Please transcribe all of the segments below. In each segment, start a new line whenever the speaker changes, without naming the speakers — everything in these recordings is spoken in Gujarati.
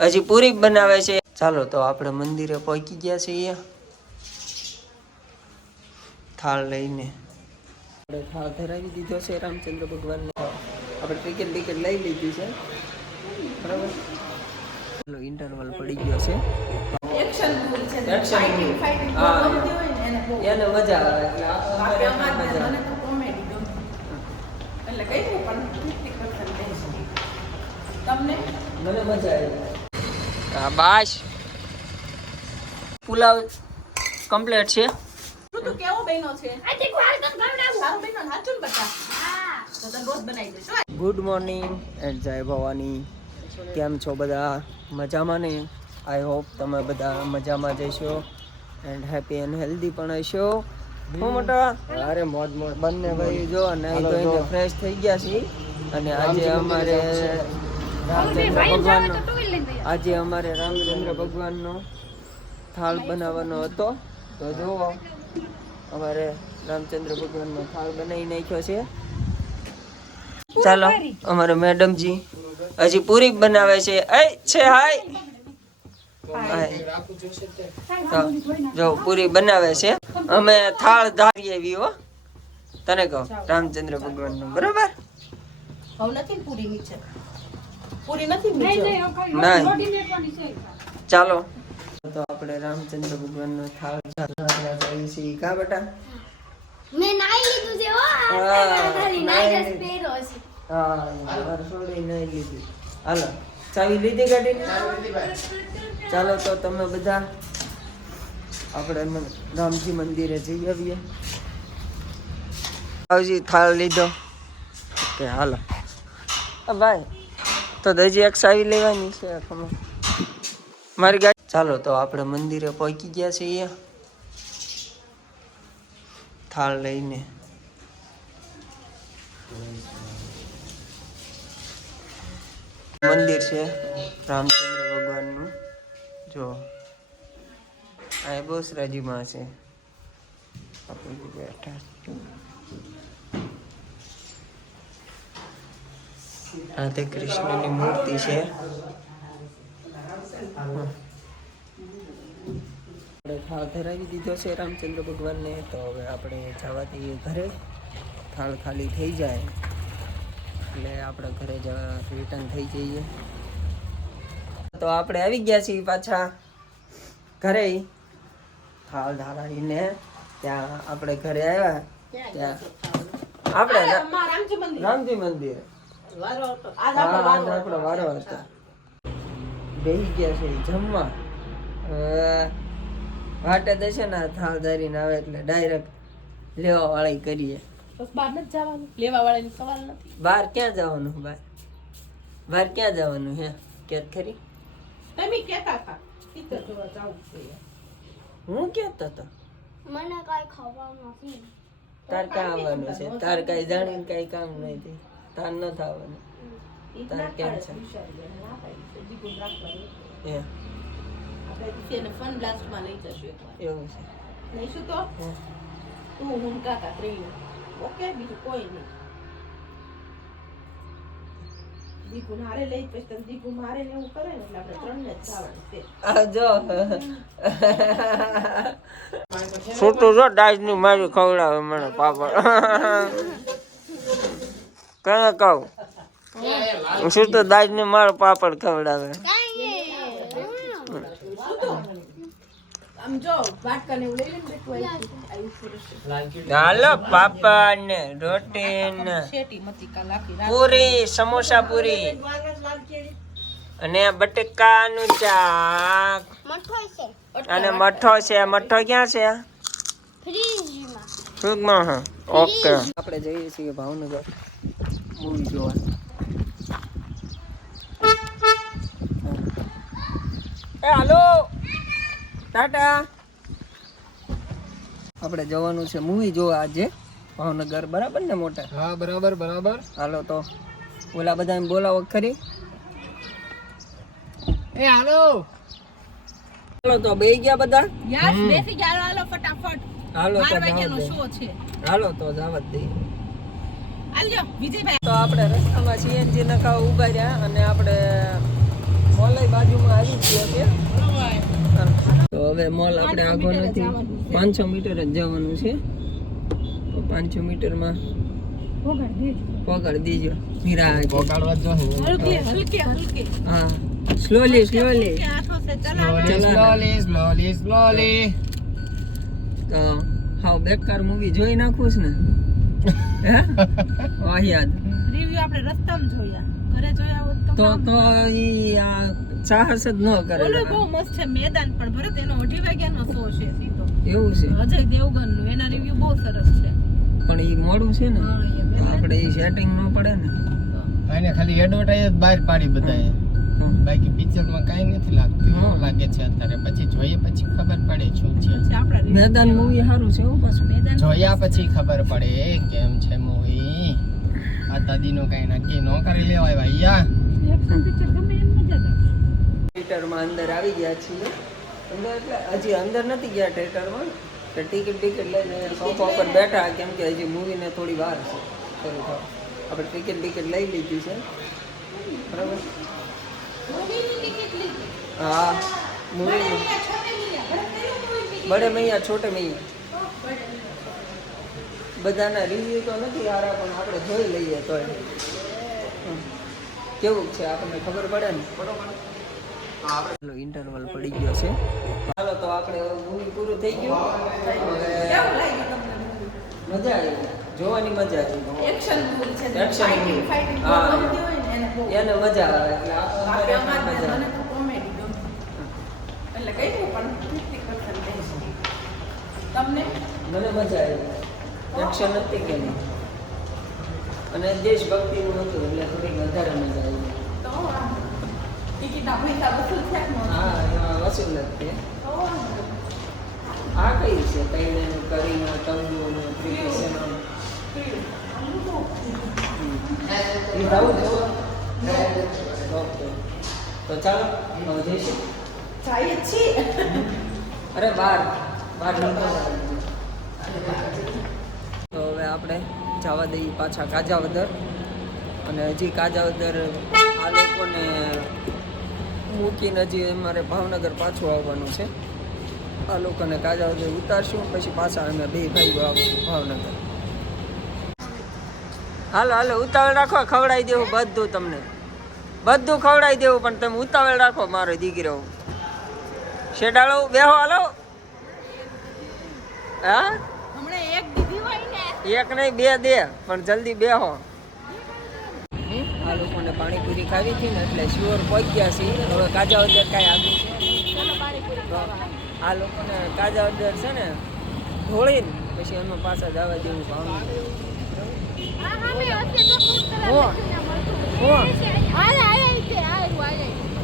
હજી પૂરી બનાવે છે. ચાલો તો આપણે મંદિરે પહોંચી ગયા છીએ થાળ લઈને. આપણે થાળ ધરાવી દીધો છે રામચંદ્ર ભગવાનને. આપણે ટિકિટ ટિકિટ લઈ લીધી છે. બરાબર? ચાલો ઇન્ટરવલ પડી ગયો છે.
એક્શન મૂવી છે.
એક્શન
ફાઇટિંગ એને
મજા આવે. એટલે આપણે
કોમેડી એટલે કઈ પણ તમને?
મને મજા આવી. હા બાશ. પુલાવ કમ્પ્લીટ છે.
તું કેવો બહેનો છે?
ગુડ મોર્નિંગ એન્ડ જય ભવાની. કેમ છો બધા? મજામાં ને? આઈ હોપ તમે બધા મજામાં જશો એન્ડ હેપી એન્ડ હેલ્ધી પણ હશો. હું મોટા? અરે મોજ મોજ. બંને ભાઈ જો નહીં ધોઈને ફ્રેશ થઈ ગયા છીએ. અને આજે અમારે ભગવાનનો આજે અમારે રામચંદ્ર ભગવાનનો થાળ બનાવવાનો હતો. તો જુઓ, અમારે રામચંદ્ર ભગવાનનો થાળ બનાવી નાખ્યો છે. ચાલો, અમારે મેડમજી હજી પૂરી બનાવે છે. એ છે, હાય. જો, પૂરી બનાવે છે. અમે થાળ ધારીએ હો. તને કહો, રામચંદ્ર ભગવાનનો, બરાબર?
હવે નથી પૂરી નીચે પૂરી નથી
ચાલો. તો આપણે રામચંદ્ર ભગવાનનો થાળ ધારવા જઈએ છીએ. કા બેટા?
મેં નાઈ લીધું છે હો.
હા, નાઈ
નાઈ પહેરો છે.
હા રસોડી નહીં લીધી. હાલો. ચાવી લીધી ગાડીની? ચાલો તો તમે બધા આપણે રામજી મંદિરે જઈ આવીએ. આવજી થાળ લીધો. ઓકે હાલો. ભાઈ તો હજી એક સાવી લેવાની છે મારી ગાડી ચાલો તો આપણે મંદિરે પહોંચી ગયા છીએ. થાળ લઈને. મંદિર છે રામચંદ્ર ભગવાનનું. જો, આ બહુસરાજીમાં છે. આપણે બેઠા રાધે કૃષ્ણની મૂર્તિ છે. થાળ ધરાવી દીધો છે રામચંદ્ર ભગવાનને તો હવે આપણે જવા દઈએ ઘરે. થાળ ખાલી થઈ જાય એટલે આપણે ઘરે જ રિટર્ન થઈ જઈએ. તો આપણે આવી ગયા છીએ પાછા ઘરે. થાળ ધારાવીને ત્યાં આપણે ઘરે આવ્યા. ત્યાં આપણે
રામજી મંદિર. આપણો વારો હતો.
ગયા છે જમવા. વાટે દેશે ને થાળ ધરીને આવે એટલે ડાયરેક્ટ લેવા વાળી કરીએ
બહાર નથી જવાનું. લેવા વાળાની સવાલ નથી.
બહાર ક્યાં જવાનું બહાર? બહાર ક્યાં જવાનું હે કે ખરી?
તમે કહેતા હતા. પિક્ચર જોવા જાવું છે.
હું કહેતો હતો?
મને કાઈ નથી.
તાર ક્યાં આવવાનું છે? તાર કાંઈ જાણીને કાંઈ કામ નથી. તાર ન થવાનું. તારે
ના
કેમ છે?
ના આપણે એને ફન બ્લાસ્ટમાં લઈ જશું
એવું છે.
લઈશું તો. તું હું ને કાકા ત્રણેય. ઓકે બીજું કોઈ નહીં. દીકુને હારે લઈ પછી તમે દીકુ મારે ને એવું કરે ને એટલે આપણે ત્રણને જ જવાનું છે.
આ જો. છૂટું જો ડાજની મારી ખવડાવે મને પાપડ. કને કહું. શું તો દાજ ને મારો પાપડ ખવડાવે. હાલો પાપડ ને રોટી ને પૂરી સમોસા પૂરી. અને બટકાનું
મઠો
અને મઠો છે. મઠો ક્યાં છે?
ફ્રીજમાં.
ઓકે. આપણે જઈએ છીએ ભાવનગર. મૂવી જોવા એ હાલો. ટાટા. આપણે જવાનું છે મૂવી જોવા આજે. ભાવનગર. બરાબર ને મોટા?
હા બરાબર બરાબર.
હાલો તો. ઓલા બધાને બોલાવો ખરી.
એ હાલો.
હાલો તો બે ગયા બધા?
યસ બેસી ગયા. હાલો ફટાફટ.
હાલો તો હાલો તો જવા દઈએ તો આપણે રસ્તામાં સીએનજી નખાવા ઊભા રહ્યા અને આપણે મોલય બાજુમાં આવી ગયા છે. તો હવે મોલ આપણે આગો નથી. પાંચસો મીટર જ જવાનું છે. તો પાંચસો મીટરમાં પકડ દીજો. મીરા
પોગાડવા જો
હલકે હલકે હલકે.
હા.
Slowly slowly
slowly slowly slowly
તો હાવ બેકાર મૂવી જોઈ નાખું છું ને. હે? વાહિયાત
રિવ્યુ આપણે રસ્તામાં જોયા. ઘરે જોયા હોત તો
તો તો ઈ આ સાહસ જ ન કરે.
ઓલું બહુ મસ્ત છે મેદાન પણ. ભરત એનો અઢી વાગ્યાનો શો છે સીધો.
એવું છે?
અજય દેવગનનું એના રિવ્યુ બહુ સરસ છે.
પણ ઈ મોડું છે ને? આપણે ઈ સેટિંગ ન પડે ને.
એને
આને ખાલી એડવર્ટાઇઝ જ બહાર પાડી બધાએ. બાકી પિક્ચરમાં કાંઈ નથી લાગતું
હા.
એવું લાગે છે અત્યારે. પછી જોઈએ પછી ખબર પડે શું છે.
મેદાન મૂવી સારું છે એવું પાછું.
મેદાન
જોયા પછી ખબર પડે કેમ છે મૂવી આ દાદીનો કાંઈ નક્કી ન કરી લેવાય
ભાઈયા.
થિયેટરમાં અંદર આવી ગયા છીએ. અંદર એટલે હજી અંદર નથી ગયા થિયેટરમાં. તો ટિકિટ ટિકિટ લઈને સોફા પર બેઠા કેમ કે હજી મૂવીને થોડી વાર છે. શરૂ આપણે ટિકિટ ટિકિટ લઈ લીધી છે. બરાબર. હા મૂવી બડે મૈયા છોટે મૈયા. બધાના રિવ્યુ તો નથી સારા પણ આપણે જોઈ લઈએ તો કેવું છે? આપણને ખબર પડે ને? આપણે ઇન્ટરવલ પડી ગયો છે. ચાલો તો આપણે મૂવી પૂરું થઈ ગયું. મજા આવી. જોવાની મજા આવી.
એક્શન મૂવી છે. એક્શન બહુ
હા.
એને
મજા આવે. એટલે આપણને મજા
મને
આવે
તો comedy ગમે. એટલે કઈ પણ 50% રહેશે. તમને?
મને મજા આવી. એક્શન નથી કે નહીં અને દેશભક્તિનું હતું એટલે થોડીક વધારે મજા આવી.
તો પૈસા વસૂલ થયા
હા એમાં વસૂલ નથી
તો
આ કઈ છે? કઈને કરીને તંબુ ને એ જવું જોવો ઓકે. તો ચાલો જઈશું.
જઈએ છીએ.
અરે બાર. તો હવે આપણે જવા દઈએ પાછા કાજાવદર. અને હજી કાજાવદર આ લોકોને મૂકીને હજી અમારે ભાવનગર પાછું આવવાનું છે. આ લોકોને કાજાવદર ઉતારશું, પછી પાછા અમે બે ભાઈઓ આવીશું ભાવનગર. હાલો હાલો, ઉતાવળ રાખો, ખવડાવી દેવું બધું તમને. બધું ખવડાવી દેવું, પણ તમે ઉતાવળ રાખો, મારો દીકરો. શેડાળો બેહો, હાલો. હા?
એક
નહીં બે દે પણ જલ્દી બે હો. આ લોકોને પાણીપુરી ખાવી હતી ને એટલે શ્યોર પહોંચ્યા છીએ. હવે કાજા વગર કાંઈ આવ્યું છે? આ લોકોને કાજા વગર છે ને ઢોળીને પછી એમાં પાછા જવા દેવું ભાવ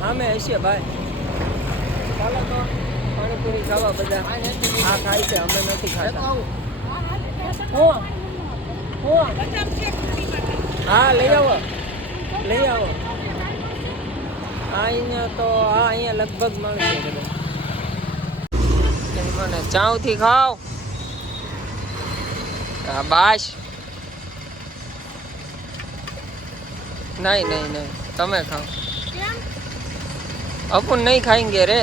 આમે. હશે ભાઈ ચાલો તો. પાણીપુરી ખાવા બધા. આ ખાય છે અમે નથી ખાતા. હું લઈ આવો. લઈ આવો. અહીંયા તો હા અહીંયા લગભગ મળશે બધા. મને ચાવથી ખાવ હા બાશ નહીં નહીં નહીં. તમે ખાઓ. અપુન નહીં ખાएंगे રે.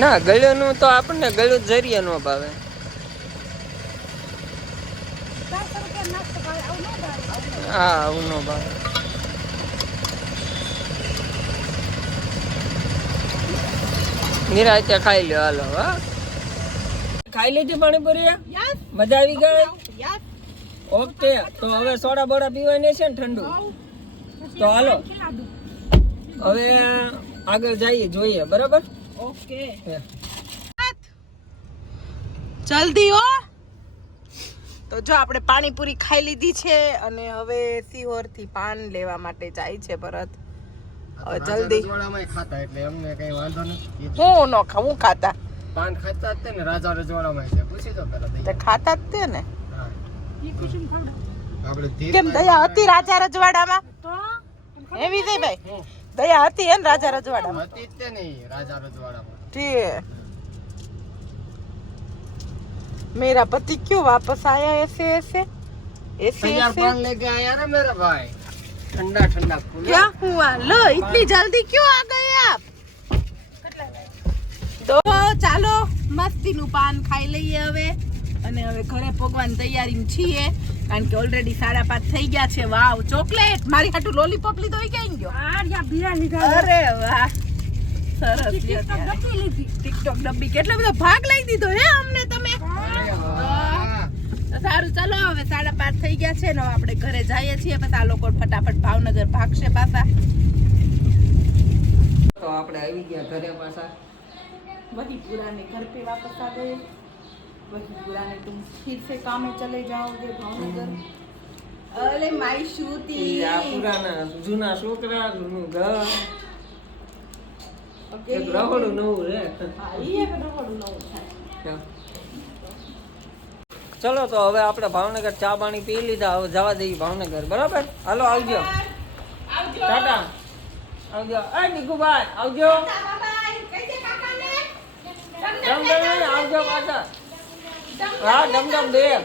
ના ગળ્યાનું તો આપણને ગળ્યું જરીએ ન ભાવે. હા આવું ન ભાવે. નિરાતે ખાઈ લ્યો હાલો હા. ખાઈ લીધી પાણીપુરી મજા આવી ગઈ? ઓકે તો હવે સોડા બોડા પીવાની છે ને ઠંડુ? તો હાલો. હવે આગળ જઈએ જોઈએ બરાબર?
ઓકે. જલ્દી હો. તો જો આપણે પાણીપુરી ખાઈ લીધી છે અને હવે સિહોરથી પાન લેવા માટે જાય છે ભરત. હવે જલ્દી.
ખાતા એટલે અમને કઈ વાંધો નથી.
હું ન ખાઉં હું ખાતા.
પાન ખાતા જ તે ને રાજા રજવાડામાં છે. પૂછી તો પહેલા
તે ખાતા જ તે ને?
હા. આપણે ધીર
કેમ દયા હતી રાજા રજવાડામાં હે વિજયભાઈ દયા હતી એમ રાજા રજવાડામાં
હતી જ તે નહીં રાજા રજવાડામાં
ठीक मेरा पति क्यों वापस आया ऐसे ऐसे ऐसे
तैयार
ऐसे
पान लेके आया ना मेरा भाई ठंडा ठंडा फूल
क्या हुआ लो इतनी जल्दी क्यों आ गए आप તો ચાલો મસ્તીનું પાન ખાઈ લઈએ હવે અને હવે ઘરે પગવાની તૈયારીમાં છીએ કારણ કે ઓલરેડી સાડા પાંચ થઈ ગયા છે. Wow chocolate! મારી હાટુ લોલીપોપ લીધો એ ક્યાં ગયો? અરે વાહ! સરસ ટિકટોક ડબ્બી કેટલો બધો ભાગ લઈ દીધો હે અમને તમે? સારું ચાલો હવે સાડા પાંચ થઈ ગયા છે. ને આપણે ઘરે જઈએ છીએ. પછી આ લોકો ફટાફટ ભાવનગર ભાગશે પાછા.
તો આપણે આવી ગયા ઘરે પાછા.
બધી પુરાની ઘર પે વાપસ આ वही पुराने तुम फिर से काम में चले जाओगे भावनगर अरे माई
ઈ
शूती
આ પુરાના જૂના છોકરા જૂનું ઘર એક રહોડું નવું રે
હા ઈ એક રખડું નવું થાય
ચલો તો હવે આપણે ભાવનગર ચા પાણી પી લીધા હવે જવા દઈએ ભાવનગર બરાબર હાલો આવજો ટાટા આવજો એ નિકુભાઈ આવજો ડમ ડમ આવજો પાછા હા ડમ ડમ દે.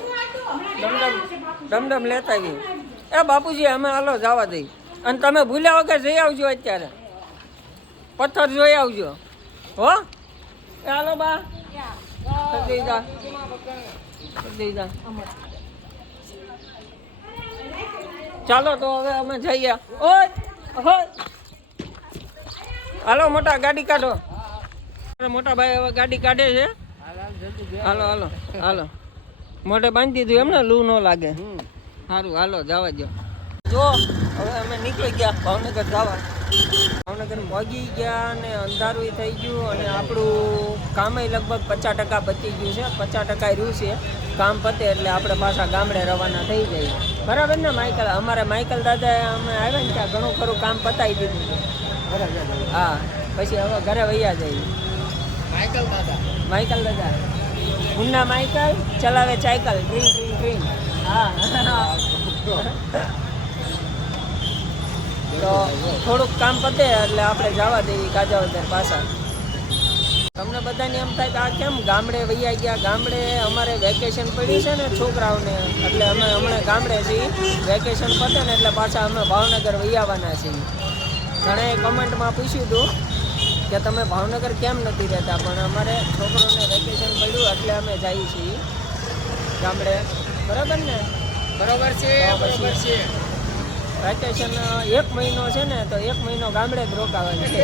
ડમ ડમ ડમ ડમ લેતા આવી એ બાપુજી, અમે હાલો જવા દઈ. અને તમે ભૂલ્યા વગર જઈ આવજો અત્યારે. પથ્થર જોઈ આવજો. હો? એ હાલો બા. ચાલો તો હવે અમે જઈએ. ઓય ઓય. હાલો, મોટા ગાડી કાઢો. મોટા ભાઈ હવે ગાડી કાઢે છે. હાલો હાલો હાલો. મોટે બાંધી દીધું એમને લૂ ન લાગે. સારું હાલો જવા દો જો હવે અમે નીકળી ગયા ભાવનગર જવા. ભાવનગર પહોંચી ગયા અને અંધારું થઈ ગયું અને આપણું કામે લગભગ પચાસ ટકા પતી ગયું છે. પચાસ ટકા રહ્યું છે. કામ પતે એટલે આપણે પાછા ગામડે રવાના થઈ જઈએ. બરાબર ને માઇકલ? અમારે માઇકલ દાદા અમે આવ્યા ને ત્યાં ઘણું ખરું કામ પતાવી દીધું. છે હા પછી હવે ઘરે વૈયા જઈએ.
માઇકલ દાદા.
માઇકલ દાદા. મુન્ના માઇકલ, ચલાવે સાયકલ. ડ્રીમ ડ્રીમ ડ્રીમ હા. તો થોડુંક કામ પતે એટલે આપણે જવા દઈએ કાજાવદર પાછા. તમને બધાને એમ થાય કે આ કેમ ગામડે વૈયા ગયા? ગામડે અમારે વેકેશન પડી છે ને છોકરાઓને. એટલે અમે હમણાં ગામડે છીએ. વેકેશન પતે ને એટલે પાછા અમે ભાવનગર વૈયાવાના છીએ. ઘણાએ કમેન્ટમાં પૂછ્યું હતું કે તમે ભાવનગર કેમ નથી રહેતા? પણ અમારે છોકરોને વેકેશન પડ્યું એટલે અમે જઈએ છીએ. ગામડે. બરાબર ને? બરાબર
છે
બરાબર
છે.
વેકેશન એક મહિનો છે ને તો એક મહિનો ગામડે જ રોકાવાનું છે.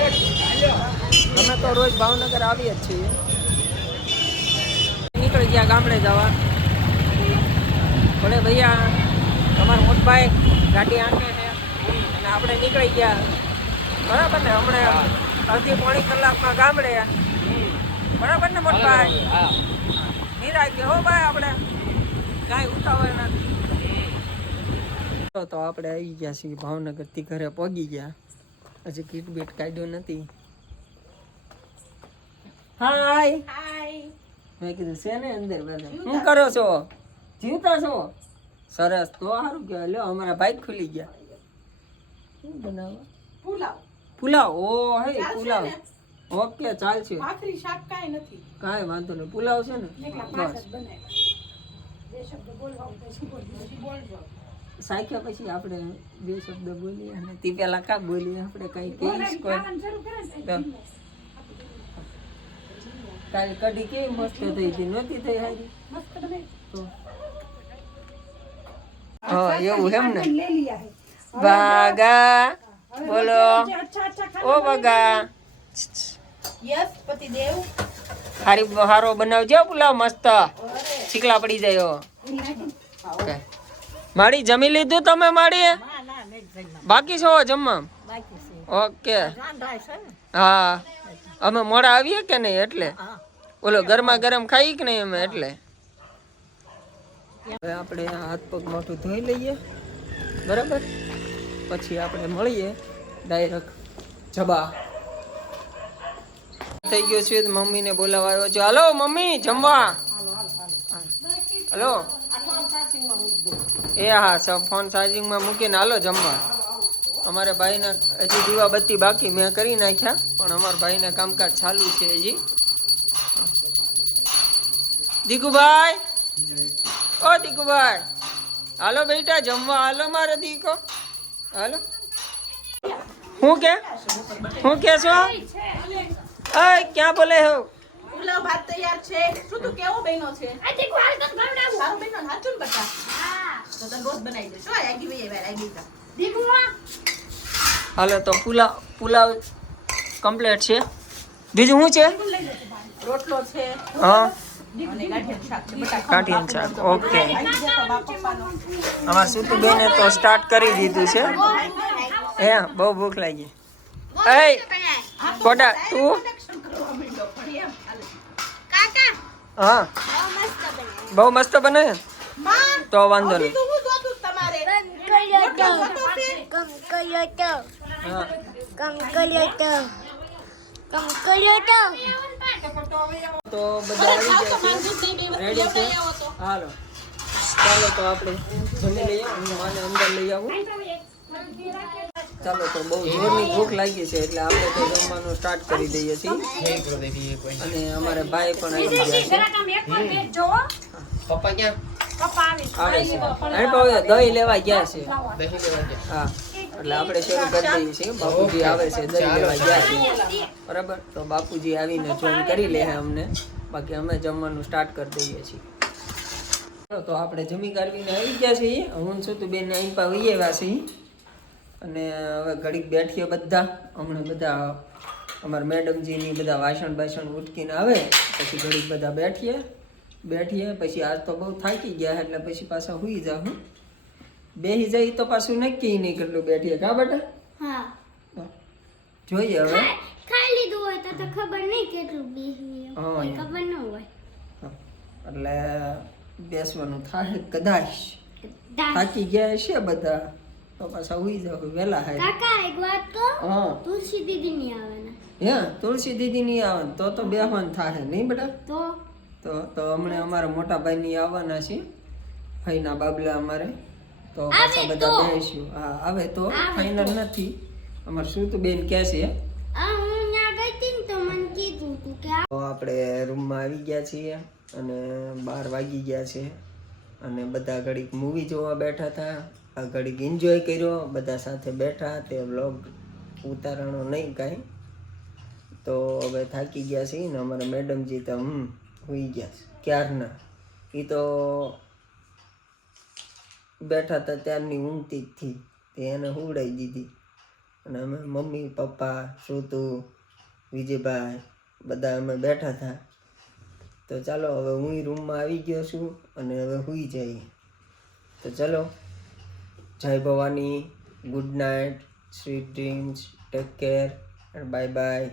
અમે તો રોજ ભાવનગર આવીએ જ છીએ. નીકળી ગયા ગામડે જવા. ભલે ભૈયા અમારા મોટભાઈ ગાડી આંકે છે. અને આપણે નીકળી ગયા. બરાબર ને હમણાં અડધી પોણી કલાકમાં ગામડે. બરાબર ને મોટભાઈ
हाँ
નિરાય કે હો ભાઈ આપણે. કાંઈ ઉતાવળ નથી. તો આપણે આવી ગયા છીએ ભાવનગરથી ઘરે પહોંચી ગયા. હજી કીટ બીટ કાઢ્યો નથી. હાય.
હાય.
મેં કીધું છે ને અંદર બધા? શું કરો છો? જીવતા છો? સરસ તો સારું કહેવાય. લ્યો અમારા બાઈક ખુલી ગયા. શું બનાવો
પુલાવ.
પુલાવ? ઓ હે પુલાવ. ઓકે ચાલશે.
ભાખરી શાક કાંઈ નથી.
કાંઈ વાંધો નહીં. પુલાવ છે ને? બસ.
જ બનાવ્યા. જે શબ્દ બોલવા હોય પછી બોલ- પછી બોલજો.
સાખ્યા પછી આપણે બે શબ્દ બોલીએ અને તે પહેલાં કા બોલીએ. આપણે કઈ કહીશ કોઈ. તો. કાલ કઢી કેવી મસ્ત થઈ હતી. નહોતી થઈ હારી? હા એવું એમ ને? વાગા બોલો. ઓ બગા.
યસ પતિદેવ
હારી હારો બનાવજો પુલાવ મસ્ત. ચીકલા પડી જાય. માડી જમી લીધું તમે માડી બાકી છો જમવા? ઓકે. હા. અમે મોડા આવીએ કે નહીં એટલે? ઓલો ગરમા ગરમ ખાઈ કે નહીં અમે એટલે? હવે આપણે હાથ પગ મોઢું ધોઈ લઈએ. બરાબર? પછી આપણે મળીએ ડાયરેક્ટ જબા. થઈ ગયો છે મમ્મીને બોલાવા આવ્યો છે. હાલો, મમ્મી, જમવા. હલો. એ હા ફોન ચાર્જિંગમાં મૂકીને હાલો, જમવા. અમારે ભાઈને હજી દીવા બત્તી બાકી મેં કરી નાખ્યા, પણ અમારા ભાઈને કામકાજ ચાલુ છે હજી. દીકુભાઈ? ઓ દીકુભાઈ. હાલો બેટા, જમવા. હાલો મારે દીકો. હાલો. હું કે? હું કે છો? અય ક્યાં બોલે હો?
પુલાવ ભાત તૈયાર છે. શું તું કેવો બન્યો છે? સારું બન્યો ને? હાચું ને બટા? તો તને રોજ બનાવી દે હો આગી વઈ આવ્યા? આગી જા
હાલો તો પુલાવ પુલાવ કમ્પ્લીટ છે. બીજું શું છે?
રોટલો છે.
હા.
ગાંઠિયાનું શાક
ઓકે.
આવી
સુતુ બેને તો સ્ટાર્ટ કરી દીધું છે. હે બહુ ભૂખ લાગી. એ કોડા તું. હા. બહુ મસ્ત બને. તો વાંધો નહીં.
જોતું તમારે રોટલો જોતો છે?
હા તો બધા આવી ગયા છે. હાલો. ચાલો તો આપણે જમી લઈએ હું માને અંદર લઈ આવું. ચાલો તો બહુ જોરની ભૂખ લાગી છે એટલે આપણે તો જમવાનું સ્ટાર્ટ કરી દઈએ છીએ. અને અમારે ભાઈ પણ આવી ગયા છે.
પપ્પા ક્યાં?
આવે છે. દહીં લેવા ગયા છે
દહીં લેવા ગયા
હા. એટલે આપણે શરૂ કરી દઈએ છીએ. બાપુજી આવે છે દહીં લેવા ગયા છે. બરાબર? તો બાપુજી આવીને જોઈન કરી લે અમને. બાકી અમે જમવાનું સ્ટાર્ટ કરી દઈએ છીએ. તો આપણે જમી કાઢવીને આવી ગયા છીએ. હું છું તું બેન અહીં પા વહી આવ્યા છીએ અને હવે ઘડીક બેઠીએ બધા. હમણાં બધા અમારા મેડમજીની બધા વાસણ બાસણ ઉટકીને આવે. પછી ઘડીક બધા બેઠીએ. બેઠીએ પછી આજ તો બહુ થાકી ગયા એટલે પછી પાછા હુઈ જાઉં. બેસી જઈ તો પાછું નક્કી નહીં કેટલું બેઠીએ કા બેટા?
હા.
જોઈએ હવે.
ખાઈ લીધું હોય તો તો ખબર નહીં કેટલું બેસી
હોય.
ખબર ન હોય.
એટલે બેસવાનું થાય કદાચ. થાકી ગયા છે બધા. તો પાછા ઉઈ જાવ વેલા હાય
કાકા એક વાત કહો?
હા.
તુલસી દીદી નહીં આવવાના.
હે તુલસી દીદી ની આવે તો તો બેહવાનું થાય નહીં બેટા?
તો?
તો તો હમણાં અમારા મોટા ભાઈ ની આવવાના છે. ભાઈના બાબલા અમારે. તો પાછા બધા જઈશું. હા હવે તો. ફાઇનલ નથી. અમારે શું તો બેન છે.
તો કે આ
તો આપણે રૂમમાં આવી ગયા છીએ અને બાર વાગી ગયા છે. અને બધા ઘડીક મૂવી જોવા બેઠા હતા. આ ઘડીક એન્જોય કર્યો. બધા સાથે બેઠા તે વ્લોગ ઉતારણો નહીં કાંઈ. તો હવે થાકી ગયા છીએ ને અમારા મેડમજી તો હમ હોઈ ગયા છે. ક્યારના? એ તો બેઠા હતા ત્યારની ઊંઘતી જ થી. તે એને હુવડાવી દીધી. અને અમે મમ્મી, પપ્પા શ્રુતુ વિજયભાઈ બધા અમે બેઠા હતા. તો ચાલો હવે હું રૂમમાં આવી ગયો છું અને હવે હુઈ જઈએ. તો ચલો. જય Bhavani. Good night sweet dreams take care bye bye